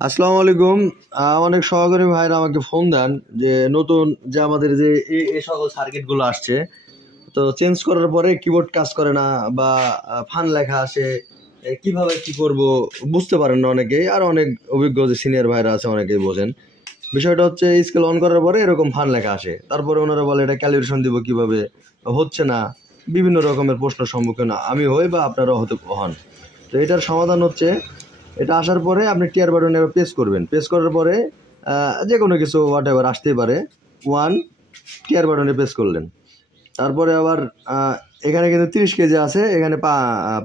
আসসালামু আলাইকুম। অনেক সহকারী ভাইরা আমাকে ফোন দেন যে নতুন যে আমাদের যে এই সকল সার্কিটগুলো আসছে, তো চেঞ্জ করার পরে কিবোর্ড কাজ করে না বা ফান লেখা আসে, কিভাবে কি করব বুঝতে পারেন না অনেকেই। আর অনেক অভিজ্ঞ যে সিনিয়র ভাইরা আছে অনেকেই বোঝেন। বিষয়টা হচ্ছে স্কেল অন করার পরে এরকম ফান লেখা আসে, তারপরে ওনারা বলে এটা ক্যালিব্রেশন দিব কিভাবে, হচ্ছে না, বিভিন্ন রকমের প্রশ্নের সম্মুখীন আমি হই বা আপনারাও হতে হন। তো এটার সমাধান হচ্ছে, এটা আসার পরে আপনি টিয়ার বাটনে প্রেস করবেন। প্রেস করার পরে যে কোনো কিছু হোয়াট এভার আসতেই পারে, ওয়ান টিয়ার বাটনে প্রেস করলেন। তারপরে আবার এখানে কিন্তু 30 কেজি আছে, এখানে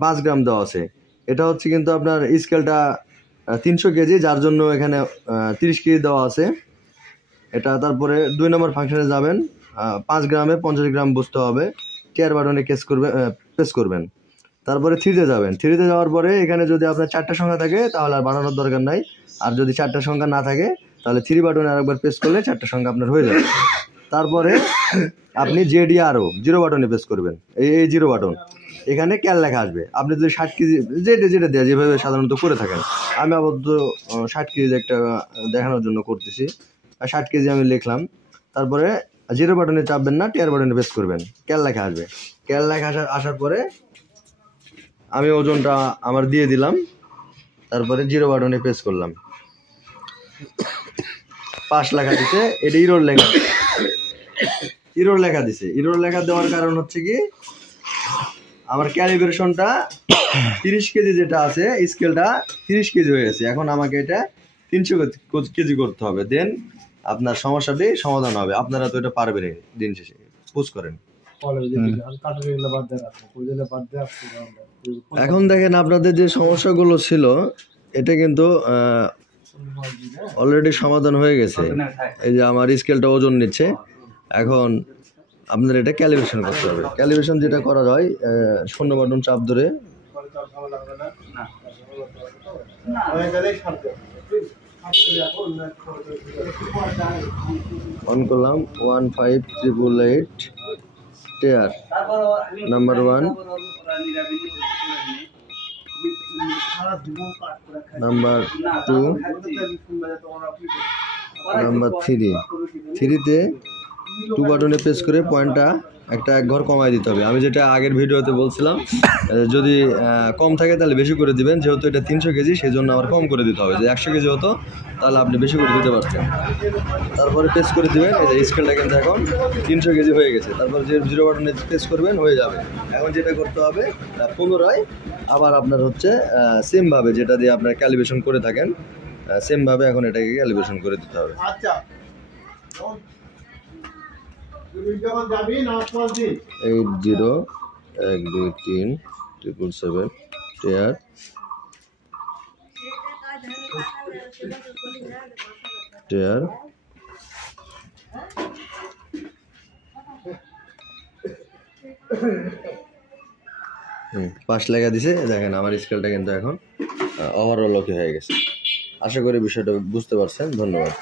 5 গ্রাম দেওয়া আছে। এটা হচ্ছে কিন্তু আপনার স্কেলটা 300 কেজি, যার জন্য এখানে 30 কেজি দেওয়া আছে এটা। তারপরে 2 নম্বর ফাংশনে যাবেন, 5 গ্রামে 50 গ্রাম বুঝতে হবে, টিয়ার বাটনে প্রেস করবেন। তারপরে 3-তে যাবেন। 3-তে যাওয়ার পরে এখানে যদি আপনার 4টা সংখ্যা থাকে তাহলে আর বানানোর দরকার নাই। আর যদি 4টা সংখ্যা না থাকে তাহলে 3 বাটনে আরেকবার প্রেস করলে 4টা সংখ্যা আপনার হয়ে যাবে। তারপরে আপনি ZERO 0 বাটনে প্রেস করবেন। এই 0 বাটন, এখানে ক্যাল লেখা আসবে। আপনি যদি 60 কেজি যেটা দেওয়া যেভাবে সাধারণত করে থাকেন, আমি আপাতত 60 কেজি একটা দেখানোর জন্য করতেছি। 60 কেজি আমি লিখলাম। তারপরে 0 বাটনে চাপবেন না, টিয়ার বাটনে প্রেস করবেন, ক্যাল লেখা আসবে। ক্যাল লেখা আসার পরে আমি ওজনটা আমার দিয়ে দিলাম। তারপরে 0 বাটনে প্রেস করলাম, 5 লেখা দিছে। এটা ইরোর লেখা দিছে। ইরোর লেখা দেওয়ার কারণ হচ্ছে কি, আমার ক্যালিব্রেশনটা 30 কেজি যেটা আছে স্কেলটা 30 কেজি হয়ে গেছে। এখন আমাকে এটা 300 কেজি করতে হবে, দেন আপনার সমস্যাটি সমাধান হবে। আপনারা তো এটা পারবেন দিন শেষে, পুশ করেন। এখন দেখেন আপনাদের যে সমস্যাগুলো ছিল এটা কিন্তু অলরেডি সমাধান হয়ে গেছে। এই যে আমার স্কেলটা ওজন নিচ্ছে, এখন আপনার এটা ক্যালিব্রেশন করতে হবে। ক্যালিব্রেশন যেটা করা হয়, 0 বাটন চাপ ধরে অন করলাম, 15888 টিয়ার নাম্বার 1, নাম্বার 2, নাম্বার 3-তে 2 বাটনে প্রেস করে পয়েন্টটা একটা 1 ঘর কমায় দিতে হবে। আমি যেটা আগের ভিডিওতে বলছিলাম, যদি কম থাকে তাহলে বেশি করে দিবেন। যেহেতু এটা 300 কেজি সেই জন্য আবার কম করে দিতে হবে। যে 100 কেজি হতো তাহলে আপনি বেশি করে দিতে পারতেন। তারপরে প্রেস করে দিবেন। এই যে স্কেলটা কিন্তু এখন 300 কেজি হয়ে গেছে। তারপর যে 0 বাটনে প্রেস করবেন, হয়ে যাবে। এখন যেটা করতে হবে, পুনরায় আবার আপনার হচ্ছে সেমভাবে যেটা দিয়ে আপনার ক্যালিব্রেশন করে থাকেন, সেমভাবে এখন এটাকে ক্যালিব্রেশন করে দিতে হবে। 80123777 টিয়ার, টিয়ার, 5 লেখা দিছে। দেখেন আমার স্কেলটা কিন্তু এখন ওভারঅল ওকে হয়ে গেছে। আশা করি বিষয়টা বুঝতে পারছেন। ধন্যবাদ।